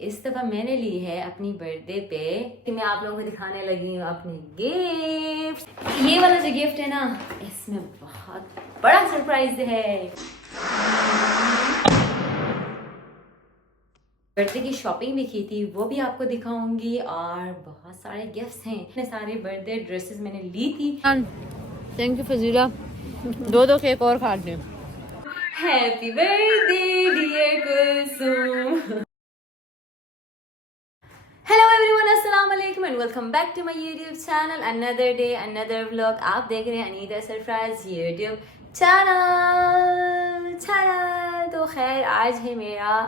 इस दफा मैंने ली है अपनी बर्थडे पे कि मैं आप लोगों को दिखाने लगी हूँ अपने गिफ्ट। ये वाला जो गिफ्ट है ना, इसमें बहुत बड़ा सरप्राइज है। बर्थडे की शॉपिंग भी की थी, वो भी आपको दिखाऊंगी और बहुत सारे गिफ्ट्स हैं। इतने सारे बर्थडे ड्रेसेस मैंने ली थी। थैंक यू फजीला, दो केक और खा लें। Happy birthday dear Kulsum. Hello everyone, अस्सलाम वालेकुम and welcome back to my YouTube channel. Another day another vlog. आप देख रहे हैं अनीता सरफराज यूट्यूब चैनल। तो खैर, आज है मेरा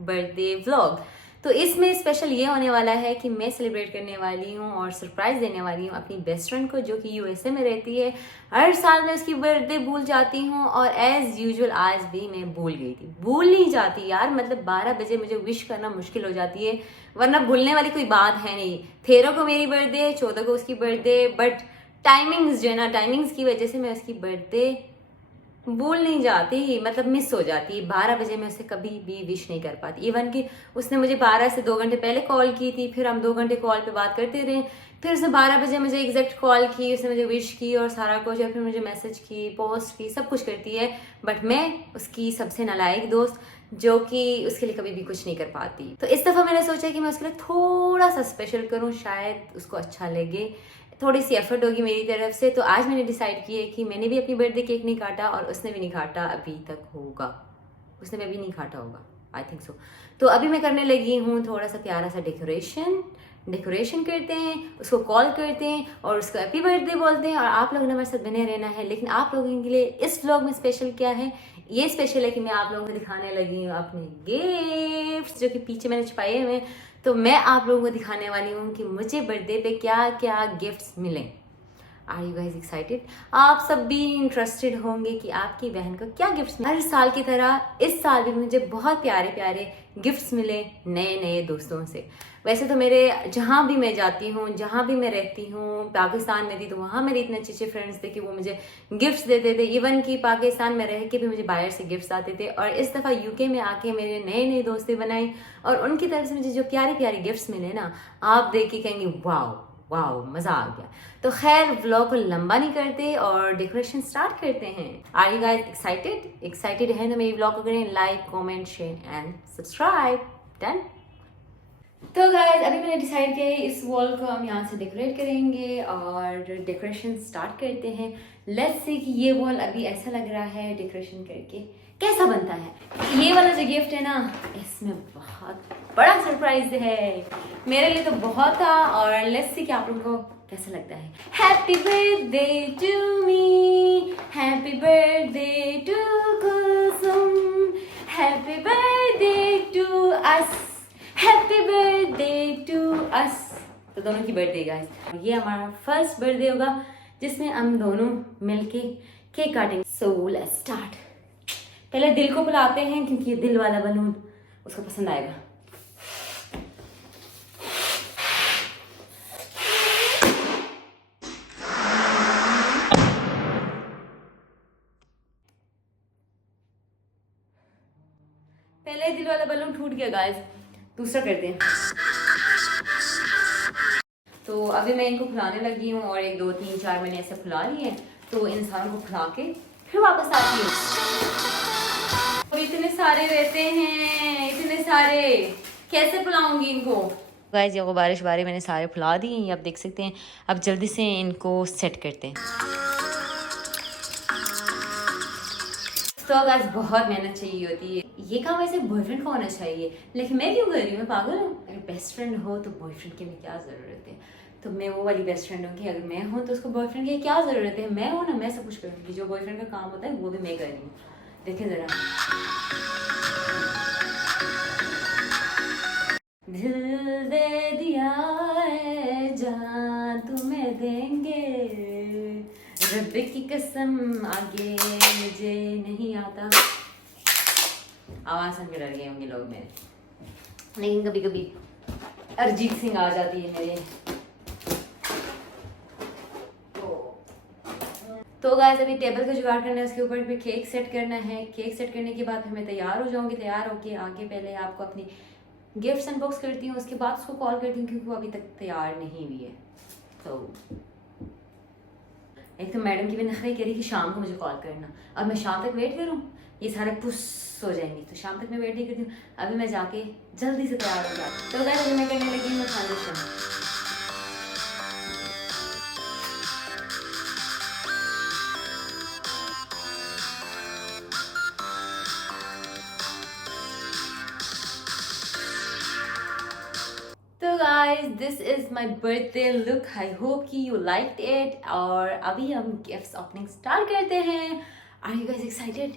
बर्थडे व्लॉग। तो इसमें स्पेशल ये होने वाला है कि मैं सेलिब्रेट करने वाली हूँ और सरप्राइज़ देने वाली हूँ अपनी बेस्ट फ्रेंड को, जो कि यूएसए में रहती है। हर साल मैं उसकी बर्थडे भूल जाती हूँ और एज़ यूजुअल आज भी मैं भूल गई थी। भूल नहीं जाती यार, मतलब 12 बजे मुझे विश करना मुश्किल हो जाती है, वरना भूलने वाली कोई बात है नहीं। 13 को मेरी बर्थडे है, 14 को उसकी बर्थडे, बट टाइमिंग्स जो है ना, टाइमिंग्स की वजह से मैं उसकी बर्थडे भूल नहीं जाती, मतलब मिस हो जाती है। 12 बजे मैं उसे कभी भी विश नहीं कर पाती। इवन कि उसने मुझे 12 से 2 घंटे पहले कॉल की थी, फिर हम 2 घंटे कॉल पे बात करते रहे, फिर उसने 12 बजे मुझे एग्जैक्ट कॉल की, उसने मुझे विश की और सारा कुछ, और फिर मुझे मैसेज की, पोस्ट की, सब कुछ करती है। बट मैं उसकी सबसे नालायक दोस्त, जो कि उसके लिए कभी भी कुछ नहीं कर पाती। तो इस दफ़ा मैंने सोचा कि मैं उसके लिए थोड़ा सा स्पेशल करूँ, शायद उसको अच्छा लगे, थोड़ी सी एफर्ट होगी मेरी तरफ से। तो आज मैंने डिसाइड किया है कि मैंने भी अपनी बर्थडे केक नहीं काटा और उसने भी नहीं काटा अभी तक होगा। उसने भी अभी नहीं काटा होगा, आई थिंक सो। तो अभी मैं करने लगी हूँ थोड़ा सा प्यारा सा डेकोरेशन करते हैं, उसको कॉल करते हैं और उसको हैप्पी बर्थडे बोलते हैं। और आप लोगों ने हमारे साथ बने रहना है। लेकिन आप लोगों के लिए इस व्लॉग में स्पेशल क्या है? ये स्पेशल है कि मैं आप लोगों को दिखाने लगी हूँ अपने गिफ्ट्स, जो कि पीछे मैंने छुपाए हुए हैं। तो मैं आप लोगों को दिखाने वाली हूँ कि मुझे बर्थडे पे क्या क्या गिफ्ट्स मिले। Are you guys excited? आप सब भी इंटरेस्टेड होंगे कि आपकी बहन को क्या गिफ्ट्स मिले। हर साल की तरह इस साल भी मुझे बहुत प्यारे प्यारे गिफ्ट्स मिले नए नए दोस्तों से। वैसे तो मेरे जहाँ भी मैं जाती हूँ, जहाँ भी मैं रहती हूँ, पाकिस्तान में थी तो वहाँ मेरे इतने अच्छे अच्छे फ्रेंड्स थे कि वो मुझे गिफ्ट्स देते थे। इवन कि पाकिस्तान में रह के भी मुझे बाहर से गिफ्ट्स आते थे। और इस दफ़ा यूके में आके मेरे नए नए दोस्तें बनाई और उनकी तरफ से मुझे जो प्यारे प्यारे गिफ्ट्स मिले ना, आप देख के कहेंगे वाओ वाओ, मज़ा आ गया। तो खैर, व्लॉग को लंबा नहीं करते और डेकोरेशन स्टार्ट करते हैं। आर यू गाइस एक्साइटेड है तो मेरी व्लॉग को करें like, comment, share and subscribe. Done. तो गाइस, अभी मैंने डिसाइड किया है इस वॉल को हम यहाँ से डेकोरेट करेंगे और डेकोरेशन स्टार्ट करते हैं। लेट्स सी कि ये वॉल अभी ऐसा लग रहा है डेकोरेशन करके कैसा बनता है। ये वाला जो गिफ्ट है ना, इसमें बहुत बड़ा सरप्राइज है मेरे लिए, तो बहुत था। और लेट्स सी कि आप लोगों को कैसा लगता है। Happy birthday to me, happy birthday to Kulsum, happy birthday to us, happy birthday to us. तो दोनों की बर्थडे गाइस, ये हमारा फर्स्ट बर्थडे होगा जिसमें हम दोनों मिलके केक काटेंगे। So let's start. पहले दिल को बुलाते हैं क्योंकि ये दिल वाला बलून उसको पसंद आएगा। पहले दिल वाला बलून टूट गया गाइस, दूसरा करते हैं। तो अभी मैं इनको फुलाने लगी हूँ और 1 2 3 4 मैंने ऐसे फुला लिए। तो इन सारों को फुला के फिर वापस आती हूँ। तो इतने सारे रहते हैं, इतने सारे कैसे फुलाऊंगी इनको गाइस। ये गुब्बारे शुबारे मैंने सारे फुला दिए हैं, आप देख सकते हैं। अब जल्दी से इनको सेट करते हैं। तो गाइस, बहुत मेहनत चाहिए होती है। ये काम वैसे बॉयफ्रेंड का होना चाहिए, लेकिन मैं क्यों कर रही हूँ? मैं पागल हूँ? अगर बेस्ट फ्रेंड हो तो बॉयफ्रेंड की भी क्या ज़रूरत है? तो मैं वो वाली बेस्ट फ्रेंड हूँ कि अगर मैं हूँ तो उसको बॉयफ्रेंड की क्या ज़रूरत है? मैं हूँ ना, मैं सब कुछ करूँगी। जो बॉयफ्रेंड का काम होता है वो भी मैं कर रही हूँ। देखें ज़रा। दिल दे दिया है जहाँ तुम्हें देंगे, रब की कसम आगे मुझे नहीं आता। आवाज़ सुन के डर गए होंगे लोग मेरे, लेकिन कभी कभी अरिजीत सिंह आ जाती है मेरे। तो गाइस, अभी टेबल का जुगाड़ करना है, उसके ऊपर फिर केक सेट करना है। केक सेट करने के बाद फिर मैं तैयार हो जाऊंगी। तैयार होके आगे पहले आपको अपनी गिफ्ट्स अनबॉक्स करती हूँ, उसके बाद उसको कॉल करती हूँ क्योंकि वो अभी तक तैयार नहीं हुई है। तो एक तो मैडम की भी नखरे कह रही कि शाम को मुझे कॉल करना, अब मैं शाम तक वेट करूँ, ये सारे पुस हो जाएंगे, तो शाम तक मैं वेट नहीं करती हूँ। अभी मैं जाके जल्दी से तैयार हो जाती। तो गाइस अभी मैं करने लगी हूँ ट्रांजिशन। तो guys this is my birthday look, I hope कि यू लाइक्ड इट। और अभी हम गिफ्ट्स ओपनिंग स्टार्ट करते हैं। Are you guys excited?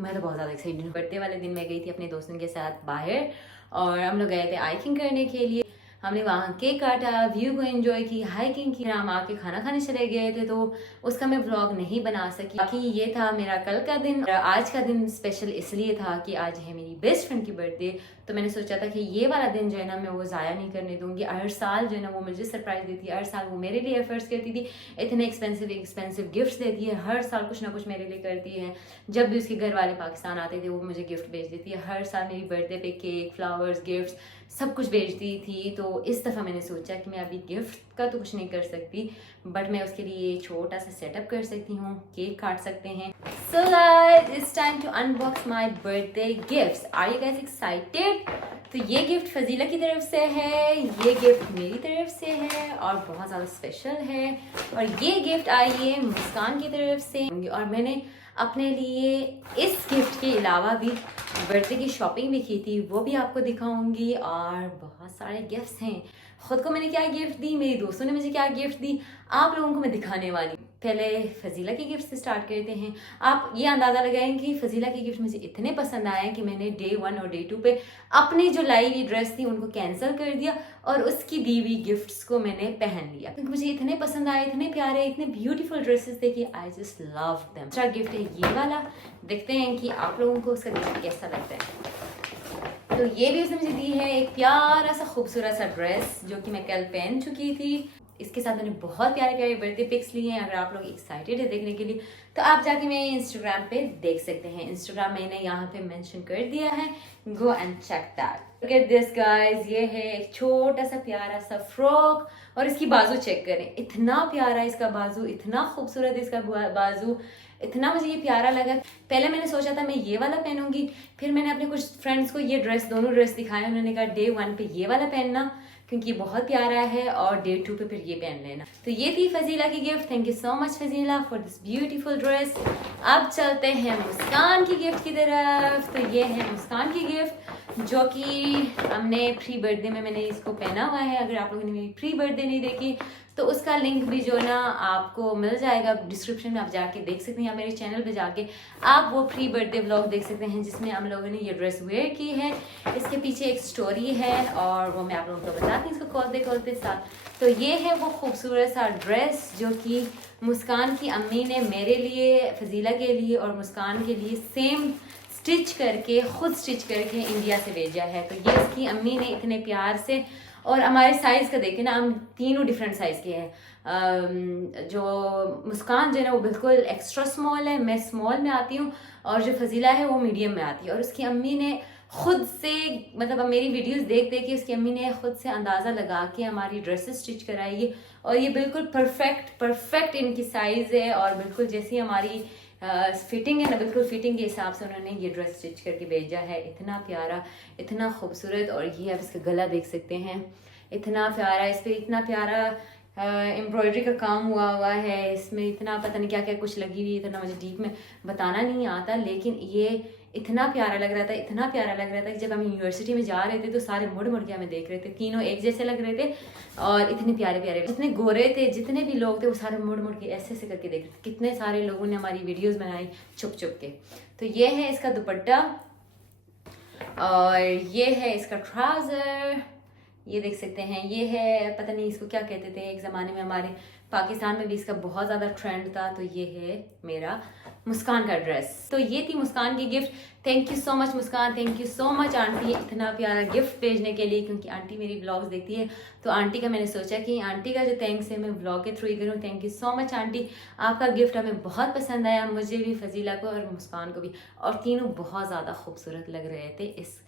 मैं तो बहुत ज़्यादा एक्साइटेड हूँ। बर्थडे वाले दिन मैं गई थी अपने दोस्तों के साथ बाहर और हम लोग गए थे हाइकिंग करने के लिए। हमने वहाँ केक काटा, व्यू को एंजॉय की, हाइकिंग की, हम आके खाना खाने चले गए थे, तो उसका मैं व्लॉग नहीं बना सकी। बाकी ये था मेरा कल का दिन। आज का दिन स्पेशल इसलिए था कि आज है मेरी बेस्ट फ्रेंड की बर्थडे, तो मैंने सोचा था कि ये वाला दिन जो है ना मैं वो ज़ाया नहीं करने दूंगी। हर साल जो है ना वो मुझे सरप्राइज देती है, हर साल वो मेरे लिए एफर्ट्स करती थी, इतने एक्सपेंसिव गिफ्ट्स देती है, हर साल कुछ ना कुछ मेरे लिए करती है। जब भी उसके घर वाले पाकिस्तान आते थे वो मुझे गिफ्ट भेज देती है, हर साल मेरी बर्थडे पे केक, फ्लावर्स, गिफ्ट्स सब कुछ भेजती थी। तो इस दफ़ा मैंने सोचा कि मैं अभी गिफ्ट का तो कुछ नहीं कर सकती, बट मैं उसके लिए छोटा सा सेटअप कर सकती हूँ, केक काट सकते हैं। So guys it's time to unbox my birthday gifts. Are you guys excited? तो ये गिफ्ट फजीला की तरफ से है, ये गिफ्ट मेरी तरफ से है और बहुत ज़्यादा स्पेशल है, और ये गिफ्ट आई है मुस्कान की तरफ से। और मैंने अपने लिए इस गिफ्ट के अलावा भी बर्थडे की शॉपिंग भी की थी, वो भी आपको दिखाऊंगी। और बहुत सारे गिफ्ट्स हैं, खुद को मैंने क्या गिफ्ट दी, मेरी दोस्तों ने मुझे क्या गिफ्ट दी, आप लोगों को मैं दिखाने वाली हूँ। पहले फजीला के गिफ्ट से स्टार्ट करते हैं। आप ये अंदाज़ा लगाएं कि फजीला के गिफ्ट मुझे इतने पसंद आए कि मैंने डे 1 और डे 2 पे अपनी जो लाई हुई ड्रेस थी उनको कैंसिल कर दिया और उसकी दी हुई गिफ्ट्स को मैंने पहन लिया, क्योंकि मुझे इतने पसंद आए, इतने प्यारे, इतने ब्यूटीफुल ड्रेसेस थे कि आई जस्ट लव देम। दूसरा गिफ्ट है ये वाला, देखते हैं कि आप लोगों को उसका गिफ्ट कैसा लगता है। तो ये भी उसने मुझे दी है एक प्यारा सा खूबसूरत सा ड्रेस जो कि मैं कल पहन चुकी थी। इसके साथ मैंने बहुत प्यारे प्यारे बर्थडे पिक्स लिए हैं। अगर आप लोग एक्साइटेड है देखने के लिए तो आप जाके मेरे इंस्टाग्राम पे देख सकते हैं। इंस्टाग्राम मैंने यहाँ पे मेंशन कर दिया है, go and check that. Look at this guys, ये है एक छोटा सा प्यारा सा फ्रॉक और इसकी बाजू चेक करें, इतना प्यारा इसका बाजू, इतना खूबसूरत इसका बाजू, इतना मुझे ये प्यारा लगा। पहले मैंने सोचा था मैं ये वाला पहनूंगी, फिर मैंने अपने कुछ फ्रेंड्स को ये ड्रेस, दोनों ड्रेस दिखाए, उन्होंने कहा डे 1 पे ये वाला पहनना क्योंकि ये बहुत प्यारा है और डे 2 पे फिर ये पहन लेना। तो ये थी फजीला की gift. Thank you so much Fazila for this beautiful dress. अब चलते हैं मुस्कान की गिफ्ट की तरफ। तो ये है मुस्कान की गिफ्ट जो कि हमने प्री बर्थडे में मैंने इसको पहना हुआ है। अगर आप लोगों ने मेरी प्री बर्थडे नहीं देखी तो उसका लिंक भी जो ना आपको मिल जाएगा डिस्क्रिप्शन में, आप जाके देख सकते हैं, या मेरे चैनल पे जाके आप वो प्री बर्थडे व्लॉग देख सकते हैं जिसमें हम लोगों ने ये ड्रेस वेयर की है। इसके पीछे एक स्टोरी है और वो मैं आप लोगों को बताती हूँ इसको खोलते खोलते साथ। तो ये है वो खूबसूरत सा ड्रेस जो कि मुस्कान की अम्मी ने मेरे लिए, फजीला के लिए और मुस्कान के लिए सेम स्टिच करके, खुद स्टिच करके इंडिया से भेजा है। तो ये इसकी अम्मी ने इतने प्यार से, और हमारे साइज़ का देखें ना, हम तीनों डिफरेंट साइज़ के हैं। जो मुस्कान जो है ना वो बिल्कुल एक्स्ट्रा स्मॉल है, मैं स्मॉल में आती हूँ, और जो फजीला है वो मीडियम में आती है। और उसकी अम्मी ने खुद से, मतलब मेरी वीडियोस देख देख के उसकी अम्मी ने खुद से अंदाज़ा लगा के हमारी ड्रेसेस स्टिच कराई है, और ये बिल्कुल परफेक्ट इनकी साइज़ है, और बिल्कुल जैसी हमारी फिटिंग है ना, बिल्कुल फिटिंग के हिसाब से उन्होंने ये ड्रेस स्टिच करके भेजा है। इतना प्यारा, इतना खूबसूरत। और ये आप इसका गला देख सकते हैं, इतना प्यारा, इस पर इतना प्यारा एम्ब्रॉयडरी का काम हुआ है, इसमें इतना पता नहीं क्या क्या कुछ लगी हुई है, इतना मुझे डीप में बताना नहीं आता, लेकिन ये इतना प्यारा लग रहा था, इतना प्यारा लग रहा था कि जब हम यूनिवर्सिटी में जा रहे थे तो सारे मुड़ मुड़ के हमें देख रहे थे, तीनों एक जैसे लग रहे थे और इतने प्यारे प्यारे, जितने गोरे थे, जितने भी लोग थे वो सारे मुड़ मुड़ के ऐसे ऐसे करके देख रहे थे। कितने सारे लोगों ने हमारी वीडियोस बनाई छुप छुप के। तो ये है इसका दुपट्टा और ये है इसका ट्राउज़र, ये देख सकते हैं। ये है, पता नहीं इसको क्या कहते थे, एक ज़माने में हमारे पाकिस्तान में भी इसका बहुत ज़्यादा ट्रेंड था। तो ये है मेरा मुस्कान का ड्रेस। तो ये थी मुस्कान की gift. Thank you so much Muskan, thank you so much aunty इतना प्यारा गिफ्ट भेजने के लिए, क्योंकि आंटी मेरी व्लॉग्स देखती है। तो आंटी का मैंने सोचा कि आंटी का जो थैंक्स है मैं व्लॉग के थ्रू ही करूँ। Thank you so much aunty, आपका गिफ्ट हमें बहुत पसंद आया, मुझे भी, फजीला को और मुस्कान को भी, और तीनों बहुत ज़्यादा खूबसूरत लग रहे थे इस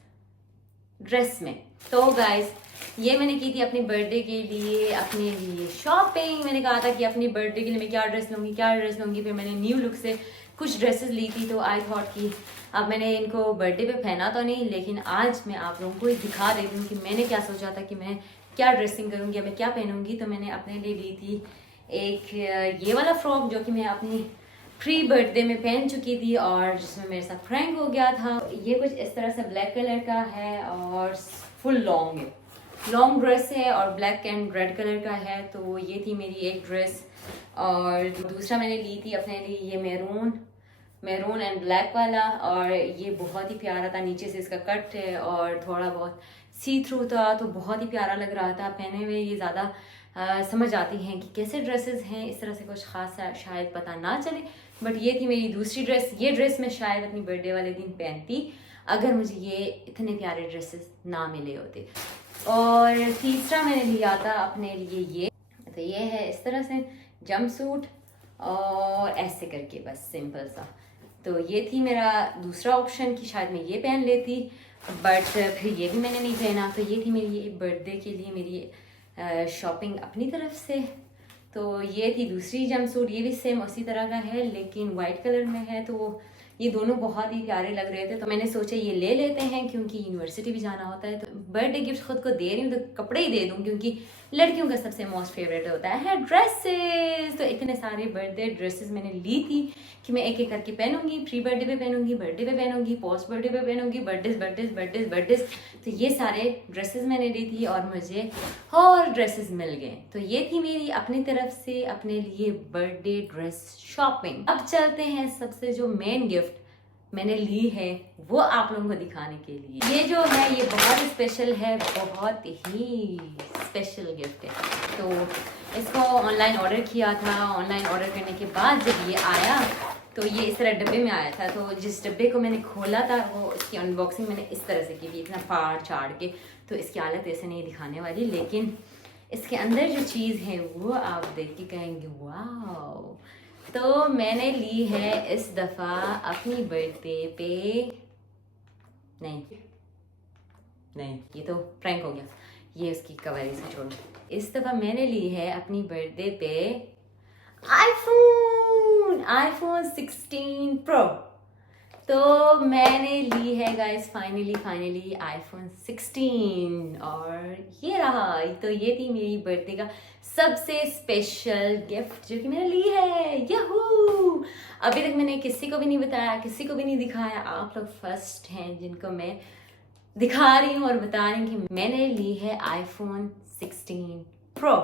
ड्रेस में। तो गाइस ये मैंने की थी अपने बर्थडे के लिए शॉपिंग। मैंने कहा था कि अपनी बर्थडे के लिए मैं क्या ड्रेस लूँगी। फिर मैंने न्यू लुक से कुछ ड्रेसेस ली थी। तो आई थॉट कि अब मैंने इनको बर्थडे पे पहना तो नहीं, लेकिन आज मैं आप लोगों को दिखा देती हूँ कि मैंने क्या सोचा था कि मैं क्या ड्रेसिंग करूँगी या मैं क्या पहनूँगी। तो मैंने अपने लिए ली थी एक ये वाला फ्रॉक जो कि मैं अपनी प्री बर्थडे में पहन चुकी थी और जिसमें मेरे साथ प्रैंक हो गया था। ये कुछ इस तरह से ब्लैक कलर का है और फुल लॉन्ग ड्रेस है और ब्लैक एंड रेड कलर का है। तो ये थी मेरी एक ड्रेस। और दूसरा मैंने ली थी अपने लिए ये मैरून एंड ब्लैक वाला, और ये बहुत ही प्यारा था। नीचे से इसका कट है और थोड़ा बहुत सी थ्रू था, तो बहुत ही प्यारा लग रहा था पहने हुए। ये ज़्यादा समझ आती हैं कि कैसे ड्रेसेस हैं, इस तरह से कुछ खास शायद पता ना चले। बट ये थी मेरी दूसरी ड्रेस। ये ड्रेस मैं शायद अपनी बर्थडे वाले दिन पहनती अगर मुझे ये इतने प्यारे ड्रेसेस ना मिले होते। और तीसरा मैंने लिया था अपने लिए ये, तो ये है इस तरह से जंप सूट और ऐसे करके बस सिंपल सा। तो ये थी मेरा दूसरा ऑप्शन कि शायद मैं ये पहन लेती, बट फिर ये भी मैंने नहीं पहना। तो ये थी मेरी बर्थडे के लिए मेरी शॉपिंग अपनी तरफ से। तो ये थी दूसरी जंपसूट। ये भी सेम उसी तरह का है लेकिन वाइट कलर में है। तो ये दोनों बहुत ही प्यारे लग रहे थे, तो मैंने सोचा ये ले लेते हैं क्योंकि यूनिवर्सिटी भी जाना होता है। तो बर्थडे गिफ्ट खुद को दे रही हूँ तो कपड़े ही दे दूँ, क्योंकि लड़कियों का सबसे मोस्ट फेवरेट होता है ड्रेसेस। तो इतने सारे बर्थडे ड्रेसेस मैंने ली थी कि मैं एक एक करके पहनूंगी। प्री बर्थडे पे पहनूंगी, बर्थडे पे पहनूंगी, पोस्ट बर्थडे पे पहनूंगी, बर्थडेज। तो ये सारे ड्रेसेस मैंने ली थी और मुझे और ड्रेसेस मिल गए। तो ये थी मेरी अपनी तरफ से अपने लिए बर्थडे ड्रेस शॉपिंग। अब चलते हैं सबसे जो मेन गिफ्ट मैंने ली है वो आप लोगों को दिखाने के लिए। ये जो है ये बहुत स्पेशल है, बहुत ही स्पेशल गिफ्ट है। तो इसको ऑनलाइन ऑर्डर किया था। ऑनलाइन ऑर्डर करने के बाद जब ये आया तो ये इस तरह डब्बे में आया था। तो जिस डब्बे को मैंने खोला था वो इसकी अनबॉक्सिंग मैंने इस तरह से की थी, इतना फाड़ चाड़ के। तो इसकी हालत ऐसे नहीं दिखाने वाली, लेकिन इसके अंदर जो चीज़ है वो आप देख के कहेंगे वाओ। तो मैंने ली है इस दफ़ा अपनी बर्थडे पे, नहीं ये तो प्रैंक हो गया, ये उसकी कवर से छोड़ो। इस दफ़ा मैंने ली है अपनी बर्थडे पे आईफोन 16 प्रो। तो मैंने ली है गाइस फाइनली आईफोन 16 और ये रहा। तो ये थी मेरी बर्थडे का सबसे स्पेशल गिफ्ट जो कि मैंने ली है। यहू! अभी तक मैंने किसी को भी नहीं बताया, किसी को भी नहीं दिखाया। आप लोग फर्स्ट हैं जिनको मैं दिखा रही हूँ और बता रही हूँ कि मैंने ली है आईफोन 16 प्रो।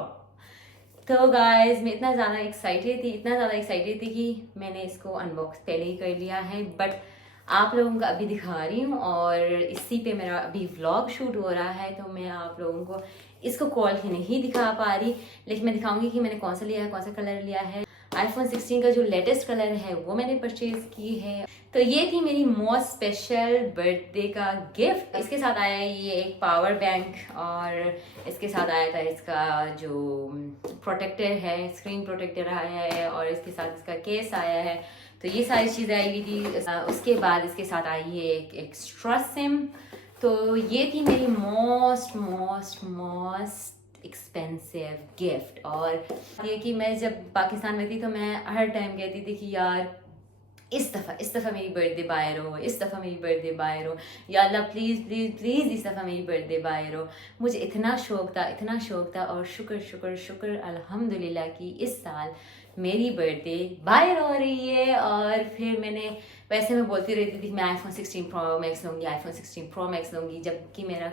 तो गाइस मैं इतना ज़्यादा एक्साइटेड थी कि मैंने इसको अनबॉक्स पहले ही कर लिया है, बट आप लोगों को अभी दिखा रही हूँ। और इसी पे मेरा अभी व्लॉग शूट हो रहा है, तो मैं आप लोगों को इसको कॉल ही नहीं दिखा पा रही, लेकिन मैं दिखाऊंगी कि मैंने कौन सा लिया है, कौन सा कलर लिया है। आईफोन 16 का जो लेटेस्ट कलर है वो मैंने परचेज की है। तो ये थी मेरी मोस्ट स्पेशल बर्थडे का गिफ्ट। इसके साथ आया है ये एक पावर बैंक, और इसके साथ आया था इसका जो प्रोटेक्टर है, स्क्रीन प्रोटेक्टर आया है, और इसके साथ इसका केस आया है। तो ये सारी चीज़ें आई हुई थी। उसके बाद इसके साथ आई है एक एक्स्ट्रा सिम। तो ये थी मेरी मोस्ट एक्सपेंसिव गिफ्ट। और ये कि मैं जब पाकिस्तान में थी तो मैं हर टाइम कहती थी कि यार इस दफ़ा मेरी बर्थडे बाहर हो, इस दफ़ा मेरी बर्थडे बाहर हो, या अल्लाह प्लीज़ इस दफ़ा मेरी बर्थडे बाहर हो। मुझे इतना शौक़ था और शुक्र अल्हम्दुलिल्लाह कि इस साल मेरी बर्थडे बाहर हो रही है। और फिर मैंने वैसे मैं बोलती रहती थी मैं आईफोन 16 प्रो मैक्स लूँगी, जबकि मेरा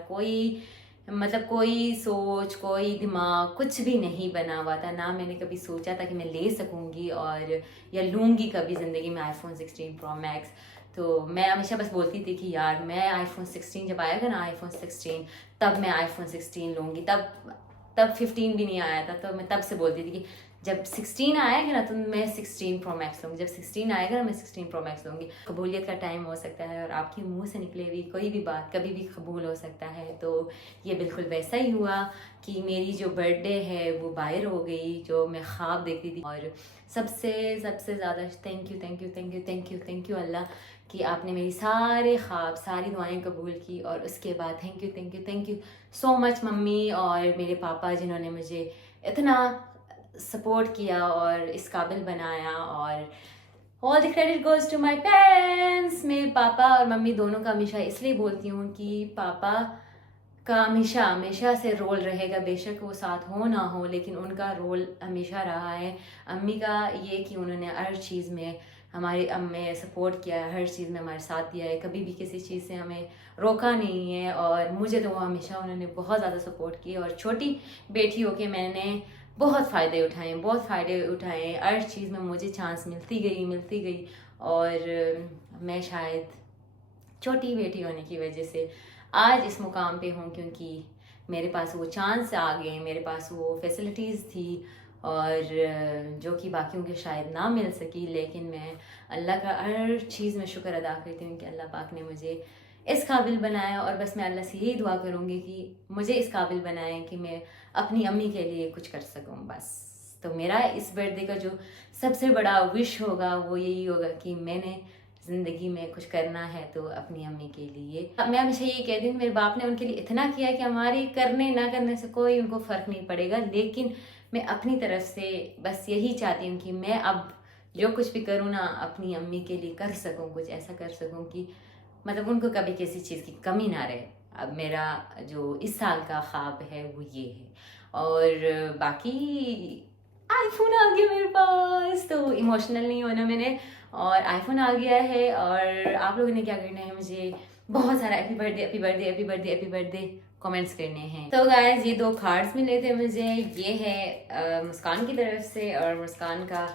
कोई सोच, कोई दिमाग कुछ भी नहीं बना हुआ था। ना मैंने कभी सोचा था कि मैं ले सकूँगी और या लूँगी कभी ज़िंदगी में आईफोन 16 प्रो मैक्स। तो मैं हमेशा बस बोलती थी कि यार मैं आईफोन 16 जब आएगा ना आईफोन 16 तब मैं आईफोन 16 लूँगी। तब 15 भी नहीं आया था, तो मैं तब से बोलती थी कि जब 16 आएगा ना तो मैं 16 प्रो मैक्स लूँगी, जब 16 आएगा ना मैं 16 प्रो मैक्स लूँगी। कबूलियत का टाइम हो सकता है और आपके मुंह से निकले हुई कोई भी बात कभी भी कबूल हो सकता है। तो ये बिल्कुल वैसा ही हुआ कि मेरी जो बर्थडे है वो बाहर हो गई, जो मैं ख्वाब देखती थी। और सबसे ज़्यादा थैंक यू अल्लाह कि आपने मेरी सारे ख्वाब सारी दुआएं कबूल की। और उसके बाद thank you thank you thank you so much mummy और मेरे पापा, जिन्होंने मुझे इतना सपोर्ट किया और इस काबिल बनाया। और all the credit goes to my parents. मैं पापा और मम्मी दोनों का हमेशा इसलिए बोलती हूँ कि पापा का हमेशा हमेशा से रोल रहेगा, बेशक वो साथ हो ना हो, लेकिन उनका रोल हमेशा रहा है। अम्मी का ये कि उन्होंने हर चीज़ में हमारी में सपोर्ट किया है, हर चीज़ में हमारे साथ दिया है, कभी भी किसी चीज़ से हमें रोका नहीं है। और मुझे तो वो हमेशा उन्होंने बहुत ज़्यादा सपोर्ट किया। और छोटी बेटी होके मैंने बहुत फ़ायदे उठाए, हर चीज़ में मुझे चांस मिलती गई। और मैं शायद छोटी बेटी होने की वजह से आज इस मुकाम पे हूँ, क्योंकि मेरे पास वो चांस आ गए, मेरे पास वो फैसिलिटीज़ थी और जो कि बाकियों के शायद ना मिल सकी। लेकिन मैं अल्लाह का हर चीज़ में शुक्र अदा करती हूँ कि अल्लाह पाक ने मुझे इस काबिल बनाया। और बस मैं अल्लाह से यही दुआ करूँगी कि मुझे इस काबिल बनाए कि मैं अपनी अम्मी के लिए कुछ कर सकूँ बस। तो मेरा इस बर्थडे का जो सबसे बड़ा विश होगा वो यही होगा कि मैंने ज़िंदगी में कुछ करना है तो अपनी अम्मी के लिए। मैं हमेशा यही कहती हूँ, मेरे बाप ने उनके लिए इतना किया कि हमारी करने ना करने से कोई उनको फ़र्क नहीं पड़ेगा। लेकिन मैं अपनी तरफ से बस यही चाहती हूँ कि मैं अब जो कुछ भी करूँ ना, अपनी अम्मी के लिए कर सकूँ, कुछ ऐसा कर सकूँ कि मतलब उनको कभी किसी चीज़ की कमी ना रहे। अब मेरा जो इस साल का ख्वाब है वो ये है। और बाकी आईफोन आ गया मेरे पास, तो इमोशनल नहीं होना मैंने। और आईफोन आ गया है और आप लोगों ने क्या करना है, मुझे बहुत सारा हैप्पी बर्थडे कमेंट्स करने हैं। तो गाइस ये 2 कार्ड्स मिले थे मुझे, ये है मुस्कान की तरफ से और मुस्कान का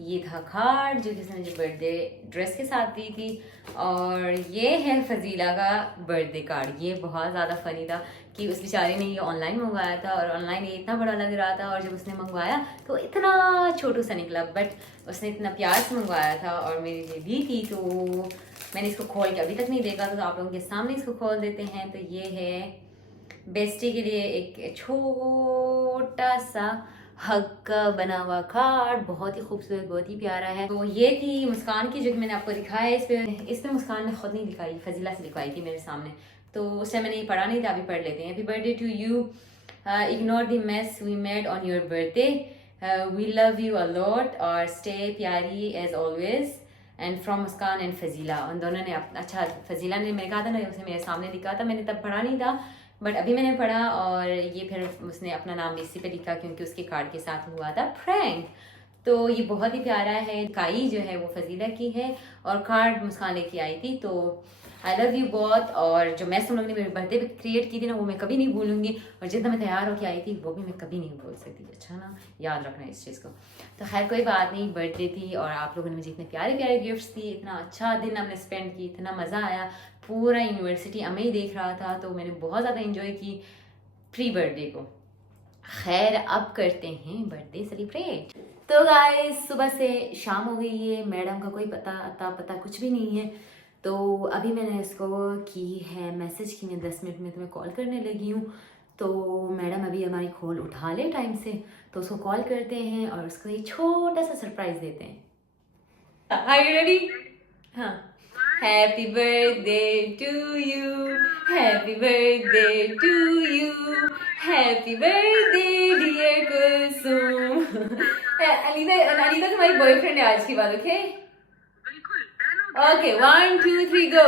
ये था कार्ड जो कि उसने मुझे बर्थडे ड्रेस के साथ दी थी। और ये है फजीला का बर्थडे कार्ड। ये बहुत ज़्यादा फ़नी था कि उस बेचारे ने ये ऑनलाइन मंगवाया था और ऑनलाइन ये इतना बड़ा लग रहा था, और जब उसने मंगवाया तो इतना छोटू सा निकला, बट उसने इतना प्यार से मंगवाया था और मेरे लिए दी थी। तो मैंने इसको खोल के अभी तक नहीं देखा था, तो आप लोगों के सामने इसको खोल देते हैं। तो ये है बेस्टी के लिए एक छोटा सा हक का बना हुआ कार्ड, बहुत ही खूबसूरत, बहुत ही प्यारा है। तो ये थी मुस्कान की जो कि मैंने आपको दिखाया है। इस पे मुस्कान ने खुद नहीं दिखाई, फजीला से दिखाई थी मेरे सामने, तो उससे मैंने ये पढ़ा नहीं था, अभी पढ़ लेते हैं। Happy birthday to you, ignore the mess we made on your birthday, we love you a lot और स्टे प्यारी as always, and from Muskan and Fazila. उन दोनों ने अच्छा, फजीला ने मैं कहा था ना, उसने मेरे सामने लिखा था, मैंने तब पढ़ा नहीं था बट अभी मैंने पढ़ा। और ये फिर उसने अपना नाम भी इसी पे लिखा क्योंकि उसके कार्ड के साथ हुआ था प्रैंक। तो ये बहुत ही प्यारा है। काई जो है वो फजीला की है और कार्ड मुस्कान लेके आई थी। तो आई लव यू बहुत। और जो मैस तुम लोग ने मेरे बर्थडे पे क्रिएट की थी ना, वो मैं कभी नहीं भूलूंगी। और जितना मैं तैयार होके आई थी वो भी मैं कभी नहीं भूल सकती। अच्छा ना, याद रखना इस चीज़ को। तो खैर कोई बात नहीं, बर्थडे थी और आप लोगों ने मुझे इतने प्यारे प्यारे गिफ्ट्स दिए, इतना अच्छा दिन हमने स्पेंड की, इतना मज़ा आया। पूरा यूनिवर्सिटी हमें ही देख रहा था, तो मैंने बहुत ज़्यादा इंजॉय की प्री बर्थडे को। खैर अब करते हैं बर्थडे सेलिब्रेट। तो गाइस सुबह से शाम हो गई है, मैडम का कोई पता कुछ भी नहीं है। तो अभी मैंने इसको की है मैसेज की, मैं 10 मिनट में तुम्हें कॉल करने लगी हूँ। तो मैडम अभी हमारी कॉल उठा ले टाइम से, तो उसको कॉल करते हैं और उसको एक छोटा सा सरप्राइज देते हैं। Are you ready? हाँ। Happy birthday to you, happy birthday to you, happy birthday dear Kusum. Anita तुम्हारी बॉयफ्रेंड है आज की बात, ओके? ओके 1 2 3 गो।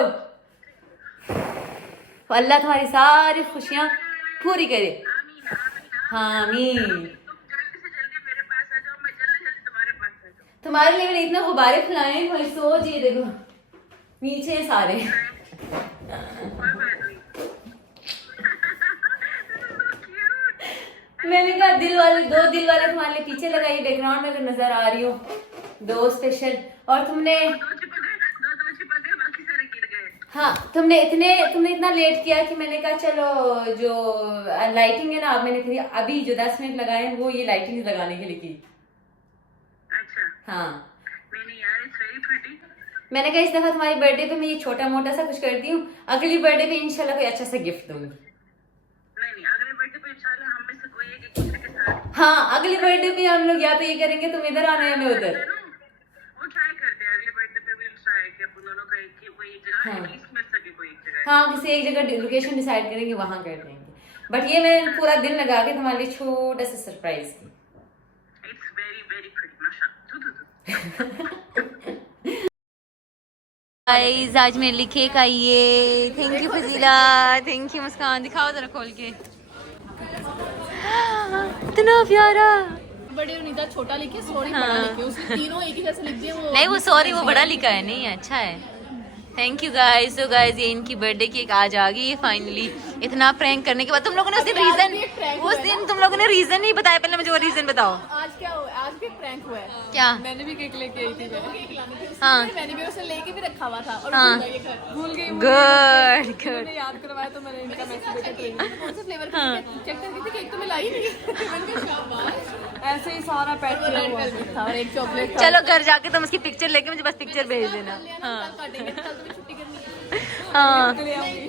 अल्लाह तुम्हारी सारी खुशियाँ पूरी करे। हाँ आमीन। तुम्हारे लिए मैंने इतना गुब्बारे फैलाए, भाई सोच ये देखो नीचे सारे। मैंने कहा दिल वाले, 2 दिल वाले तुम्हारे लिए पीछे लगाई, बैकग्राउंड में अगर नजर आ रही हो, 2 स्पेशल। और तुमने हाँ तुमने इतना लेट किया कि मैंने कहा चलो जो लाइटिंग है ना, अब मैंने फिर अभी जो 10 मिनट लगाए वो ये लाइटिंग लगाने के लिए की। अच्छा हाँ मैंने कहा इस दफा तुम्हारी बर्थडे पे मैं ये छोटा मोटा सा कुछ करती हूँ, अगली बर्थडे पे इंशाल्लाह कोई अच्छा सा गिफ्ट दूंगी। अगले बर्थडे पे इंशाल्लाह हम में से कोई एक दूसरे के साथ, हाँ अगली बर्थडे पे हम लोग या तो ये करेंगे तुम इधर आना या मैं उधर। वो ट्राई करते हैं अगले बर्थडे पे भी ट्राई कि अपन दोनों का एक ही कोई एक जगह हाँ। एटलीस्ट मिल सके कोई एक जगह। हाँ, किसी एक जगह लोकेशन डिसाइड करेंगे, वहां कर देंगे। बट ये मैं पूरा दिन लगा के तुम्हारे लिए छोटा सा सरप्राइज थी। इट्स वेरी वेरी प्रिटी माशाल्लाह। गाइस आज मेरे लिए केक आई है। Thank you Fazila, thank you Muskan. दिखाओ जरा खोल के, इतना प्यारा। बड़े उनीदा छोटा लिखे, सॉरी हाँ। बड़ा लिखे, उसने तीनों एक ही जैसे लिख दिए। वो नहीं वो सॉरी वो बड़ा लिखा है, नहीं अच्छा है। Thank you guys. तो गाइस ये इनकी बर्थडे केक आज आ गई है फाइनली। इतना प्रैंक करने के बाद तुम लोगों ने उस दिन अभी आज रीजन भी एक prank उस हुआ है दिन ना? तुम लोगों ने रीजन नहीं बताया, पहले मुझे वो रीजन बताओ। आज क्या हुआ? आज भी प्रैंक हुआ है। क्या? मैंने भी केक लेके आई थी, मैंने केक लाने थे उसने, हाँ। मैंने भी उसे लेके भी रखा हुआ था और हाँ। भूल गई ये घर। भूल गई वो। Good good. मैंने याद करवाया तो मैंने इनका मैसेज देखा ट्रेन में, कौन सा फ्लेवर का चेक करके थी, केक तो मैं लाई नहीं। मैंने कहा शाबाश, ऐसे ही सारा पैक किया हुआ था और एक चॉकलेट था। चलो घर जाके तुम उसकी पिक्चर लेके मुझे बस पिक्चर भेज देना। हाँ कल काटेंगे, कल तुम्हें छुट्टी करनी है। हाँ ले आऊंगी।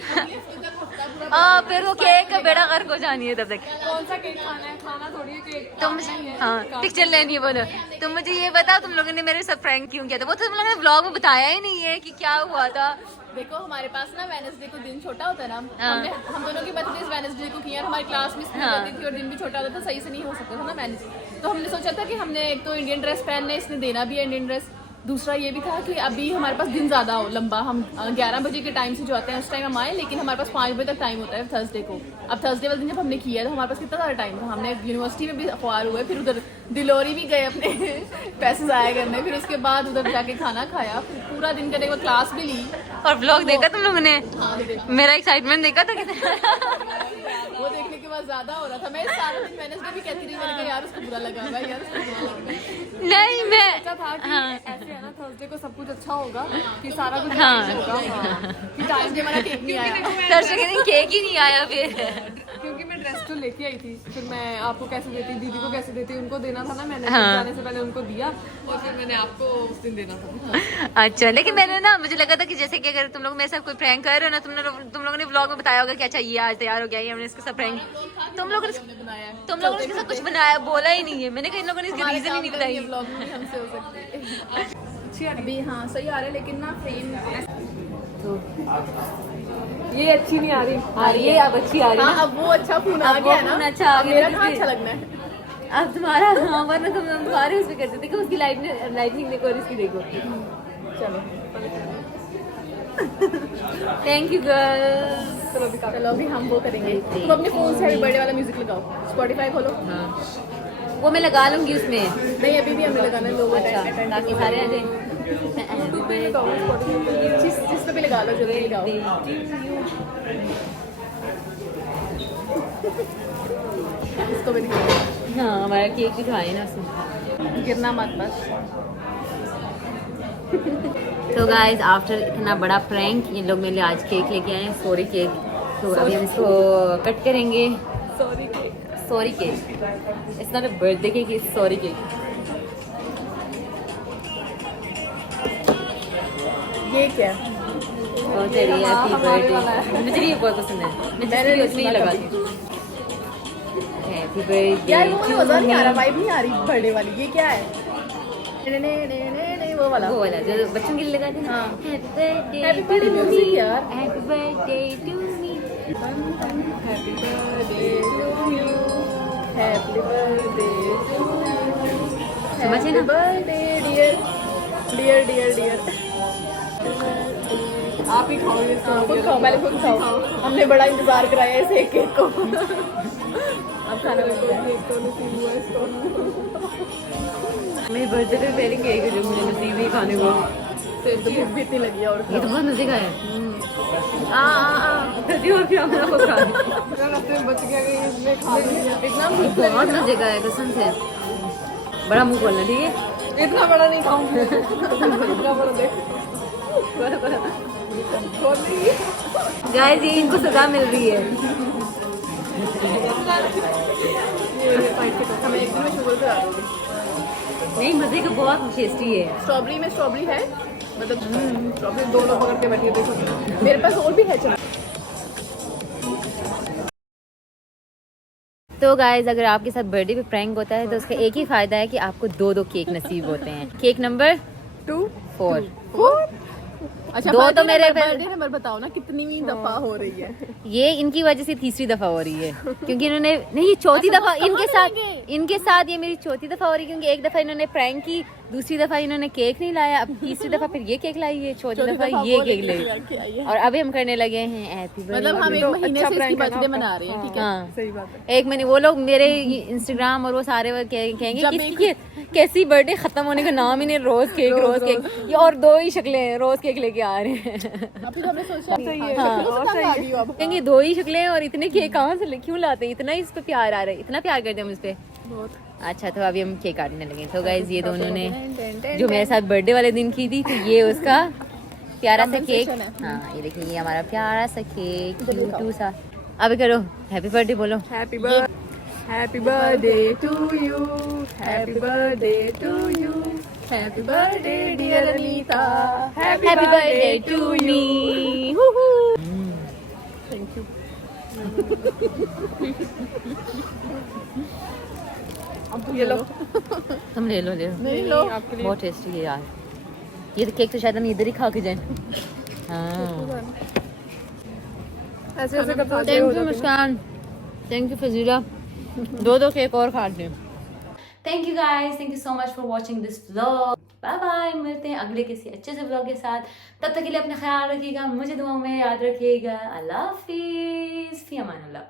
फिर वो केक का बेड़ा गर्क हो जानी है तब तक। कौन सा केक खाना है? खाना थोड़ी है केक। तुम हाँ पिक्चर लेनी है बोलो। तुम मुझे ये बताओ तुम लोगों ने मेरे साथ प्रैंक क्यों किया था? वो तो तुम लोगों ने व्लॉग में बताया ही नहीं है कि क्या हुआ था। देखो हमारे पास ना वेडनेसडे को दिन छोटा होता है ना, हाँ। हम दोनों की बर्थडे वेडनेसडे को किया, हमारी क्लास में स्कूल हाँ। जाती थी और दिन भी छोटा होता था, सही से नहीं हो सकता था ना मैनेज। तो हमने सोचा था कि हमने एक तो इंडियन ड्रेस पहनने, इसने देना भी है इंडियन ड्रेस। दूसरा ये भी था कि अभी हमारे पास दिन ज़्यादा हो लंबा, हम 11 बजे के टाइम से जो आते हैं उस टाइम हम आए, लेकिन हमारे पास 5 बजे तक टाइम होता है थर्सडे को। अब थर्सडे वाले दिन जब हमने किया तो हमारे पास कितना ज़्यादा टाइम था, हमने यूनिवर्सिटी में भी अखबार हुए, फिर उधर दिलोरी भी गए अपने पैसे ज़ाया करने, फिर उसके बाद उधर जाके खाना खाया, फिर पूरा दिन करने के बाद क्लास भी ली। और व्लॉग देखा तुम लोगों ने? हाँ, देखा। मेरा एक्साइटमेंट देखा था कितना? वो देखने के बाद ज्यादा हो रहा था। मैं सारा दिन वेडनेसडे भी कहती रही, मैंने कहा यार उसको बुरा लगा होगा, यार उसको बुरा लगा। नहीं मैं अच्छा था कि हाँ। ऐसे है ना, थर्सडे को सब कुछ अच्छा होगा कि सारा कुछ हाँ। अच्छा होगा। हाँ। कि टाइम पे हमारा केक नहीं आया, थर्सडे के दिन केक ही नहीं आया फिर। क्योंकि मैं ड्रेस तो लेके आई थी, फिर मैं आपको कैसे देती, दीदी को कैसे देती, उनको देना था ना, मैंने हाँ। जाने से पहले उनको दिया और फिर मैंने आपको उस दिन देना था। अच्छा लेकिन मैंने ना मुझे लगा था कि जैसे कि अगर तुम लोग मेरे साथ कोई प्रैंक कर रहे हो ना, तुम लोगों ने व्लॉग में बताया होगा कि अच्छा ये आज तैयार हो गया, ये हमने इसके साथ प्रैंक। तुम लोगों ने बनाया है। तुम लोगों ने इसके साथ कुछ बनाया बोला ही नहीं है। मैंने कहा इन लोगों ने इसकी हमारे रीजन ही नहीं काम करेंगे बताई। vlog में भी हमसे हो सकती है। अभी हाँ सही आ रहा है, लेकिन ना फ्रेम ये अच्छी नहीं आ रही। आ रही है अब अच्छी आ रही है हाँ ना? अब वो अच्छा खून आ अब गया वो ना, खून अच्छा आ अब गया, मेरा क्योंकि- कहाँ अच्छा लगना है। अब तुम्हारा हाँ वरना तुम तुम्हारे उस पे करते थे कि उसकी लाइटनिंग देखो और इसकी देखो। चलो थैंक यू गर्ल्स। चलो अभी हम वो करेंगे। तुम अपने फोन से हैप्पी बर्थडे वाला म्यूजिक लगाओ, स्पॉटिफाई खोलो। हाँ वो मैं लगा लूंगी उसमें। नहीं अभी भी हमें लगाना है लोगों अच्छा ताकि सारे आ जाएं। जिस पे भी लगा लो, जल्दी लगाओ। इसको भी दिखाओ, हाँ हमारा केक भी खाए ना उसमें। गिरना मत बस। तो गाइज आफ्टर इतना बड़ा प्रैंक ये लोग मेरे लिए आज केक लेके आए हैं, सॉरी केक। तो अभी हम इसको कट करेंगे। Sorry sorry cake, it's not a birthday cake, it's sorry cake. ये क्या है? बहुत तेरी हैप्पी हमारे वाला है। बर्थडे। मुझे भी ये बहुत पसंद है, मैं मैंने जिसके उसमें ही सुना लगाती हूँ। हैप्पी बर्थडे यार वो मुझे मजा नहीं आ रहा, वाइब नहीं आ रही बर्थडे वाली। ये क्या है? वो वाला वो वाला जो बच्चों के लिए लगाते हैं। हाँ। Happy birthday Happy birthday music यार। Happy birthday to me. Happy birthday to you, happy birthday to you, समझे हैप्पी ना? Birthday dear dear dear dear. आप ही खाओ ये सब। खुद खाओ, पहले खुद खाओ। हमने बड़ा इंतजार कराया इस एक केक को। अब खाना लगो, केक तो नसीब हुआ इसको। मेरे बर्थडे पे पहले केक है जो मुझे नसीब ही खाने को। फिर तो भूख भी इतनी लगी है और ये तो बहुत मजे का है। कभी और क्या मेरा को खा रास्ते में बच गया कि इसने खा लिया। इतना भूख लगी बहुत मजे का है कसम से। बड़ा मुंह खोलना ठीक है। इतना बड़ा नहीं खाऊंगी। इतना बड़ा देख खोल ली। गाइस ये इनको सजा मिल रही है। ये फाइट के टोका मैं एक दिन में शुगर करा दूंगी। नहीं मजे का बहुत टेस्टी है। स्ट्रॉबेरी में स्ट्रॉबेरी है, मतलब स्ट्रॉबेरी दोनों पकड़ के बैठी है, देखो मेरे पास और भी है। चलो तो गाइज अगर आपके साथ बर्थडे पे प्रैंक होता है तो उसका एक ही फायदा है कि आपको 2 केक नसीब होते हैं। Cake number 2 4। अच्छा दो तो मेरे बर्थडे नंबर बताओ ना कितनी दफा हो रही है। ये इनकी वजह से तीसरी दफा हो रही है क्योंकि इन्होंने नहीं चौथी दफा इनके साथ ये मेरी चौथी दफा हो रही है क्योंकि एक दफा इन्होंने प्रैंक की, दूसरी दफा इन्होंने केक नहीं लाया, अब तीसरी दफा फिर ये केक लाई है, चौथी दफा ये केक लाई और अभी हम करने लगे हैं हैप्पी बर्थडे। मतलब हम एक महीने से इसकी बर्थडे मना रहे हैं। ठीक है, हाँ सही बात है। एक महीने वो लोग मेरे इंस्टाग्राम और वो सारे वो कहेंगे जब इसकी कैसी बर्थडे खत्म होने का नाम ही नहीं, रोज केक ये और दो ही शक्लें हैं, रोज केक लेके आ रहे हैं। अभी तो हमने सोचा कहेंगे दो ही शक्लें हैं और इतने केक कहाँ से क्यों लाते हैं, इतना इस पे प्यार आ रहा है, इतना प्यार करते हैं हम इस पे। अच्छा तो अभी हम केक काटने लगे। तो गाइज ये दोनों ने जो मेरे साथ बर्थडे वाले दिन की थी, तो ये उसका प्यारा सा केक, हाँ ये देखिए ये हमारा प्यारा सा केक क्यूट सा। अभी करो हैप्पी बर्थडे बोलो। Happy birthday to you, happy birthday to you, happy birthday dear Anita, happy birthday to me. Thank you. ये लो, तुम ले लो नहीं लो, बहुत टेस्टी है यार ये तो केक, तो शायद हम इधर ही खा के जाएं। हाँ ऐसे ऐसे करते thank you Muskan, thank you Fazila, दो केक और खाते हैं। Thank you guys, thank you so much for watching this vlog. Bye bye, मिलते हैं अगले किसी अच्छे से व्लॉग के साथ। तब तक के लिए अपना ख्याल रखिएगा, मुझे दुआओं में याद रखिएगा। अल्लाह हाफिज़, फी अमान अल्लाह।